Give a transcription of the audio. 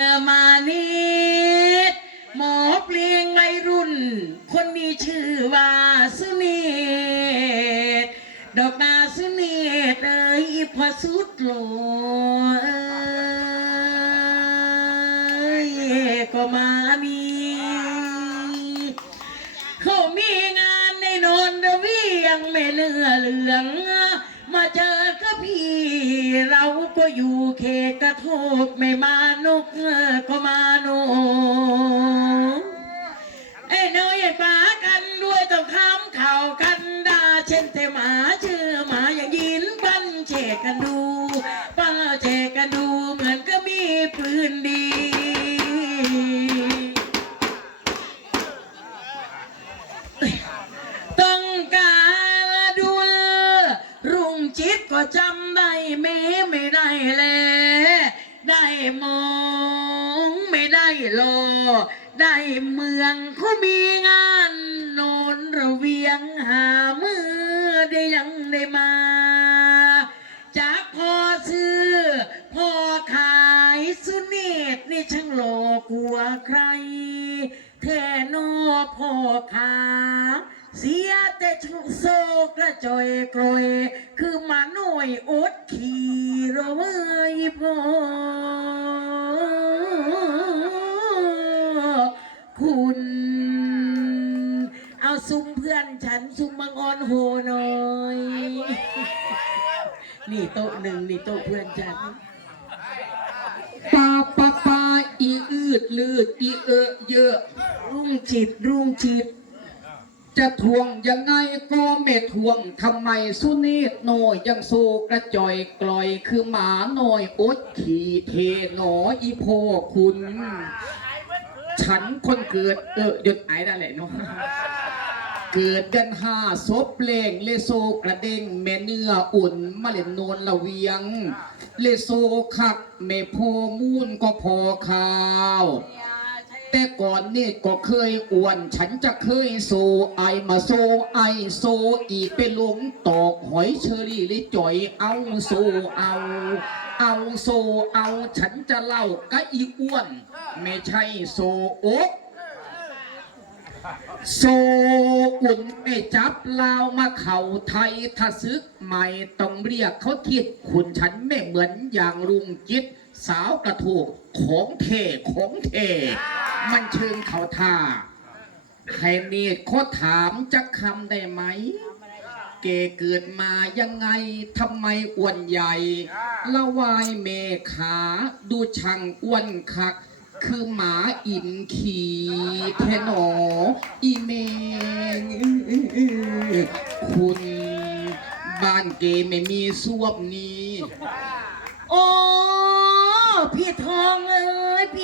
มานิดหมอเปลียงวัยรุ่น คนมีชื่อว่าสุนีตดอกนาสุนีตเอ้ยพอสุดโลเอ้ยก็มามี เขามีงานในโนนระเวียงไม่เลือเหลือง มาเจอกับพี่ เราก็อยู่เขตกระทูกไม่มานุกก็มาโนไอ้น้อยไอ้ปากันด้วยต้องคำเข่ากันดาเช่นเต่หมาชื่อมา รุ่งจิตก็จำได้เมไม่ได้แลได้มองไม่ได้รอได้เมืองเขามีงานโนนระเวียงหาเมื่อได้ยังได้มาจากพอซื้อพอขายสุเนตนี่ช่างหลอกลัวใครแทนอพ่อขา เสียแต่ชุโซกระจอยกรอยคือมาหน่อยอดขี่เรอเว้ยพ่อคุณ เอาซุ้มเพื่อนฉันซุ้มมังออนโหหน่อย นี่โต๊ะหนึ่งนี่โต๊ะเพื่อนฉันปาปาปาอีอืดลืดอีเอะเยอะ รุ่งจิตรุ่งจิต จะทวงยังไงก็ไม่ทวงทำไมสุนีโนยยังโซกระจอยกลอยคือหมาหน่อยอดขี่เทหนออีโพคุณ ฉันคนเกิด เออหยุดไอ้ได้แหละเนาะเกิดกันห้าศพเพลงเลโซกระเด้งแม่เนื้ออุ่นมาเล่นโนนละเวียง เลโซคักแม่โพมูนก็พอข่าว แต่ก่อนนี่ก็เคยอ้วน ฉันจะเคยโซไอมาโซไอโซอีกไปหลงตอกหอยเชอรี่ลิจ่อยเอาโซเอา เอาโซเอา ฉันจะเล่ากะอีอ้วน ไม่ใช่โซโอกโซอุ่นไม่จับลาวมาเข่าไทยถ้าซึกใหม่ต้องเรียกเขาทิดคุณฉันไม่เหมือนอย่างลุงจิตสาวกระถูกของเทของเท มันเชิงเขาท่าให้เนตรเขาถามจะคำได้ไหม เกเกิดมายังไงทำไมอ้วนใหญ่ ละวายเมขาดูช่างอ้วนคัก คือหมาอินขี่เทนออีเมงคุณบ้านเกไม่มีสวมนี้ โอ้ พี่ทองเอ้ย